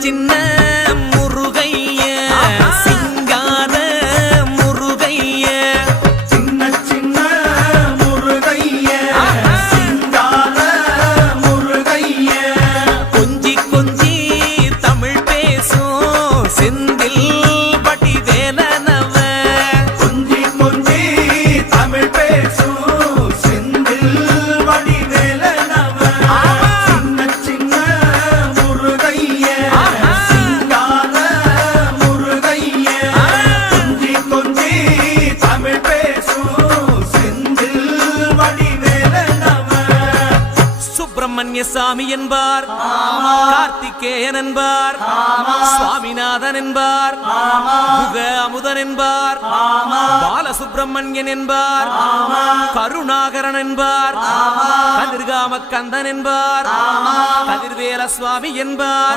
சின்ன முருகைய சிங்கார முருகைய சின்ன சின்ன முருகைய சிங்கார முருகைய கொஞ்சி கொஞ்சி தமிழ் பேசும் செந்தில் பட்டி வேலனவ கொஞ்சி கொஞ்சி தமிழ் பேசும் செந்தில் வடி வேலனவ சின்ன சின்ன முருகைய சிங்கார முருகைய கொஞ்சி கொஞ்சி தமிழ் பேசும் செந்தில் வடி வேலனவ சுப்பிரமணிய சாமி என்பார் கார்த்திகேயன் என்பார் சுவாமிநாதன் என்பார் முக அமுதன் என்பார் பாலசுப்பிரமணியன் என்பார் கருணாகரன் என்பார் கதிர்காம கந்தன் என்பார் கதிர்வேல சுவாமி என்பார்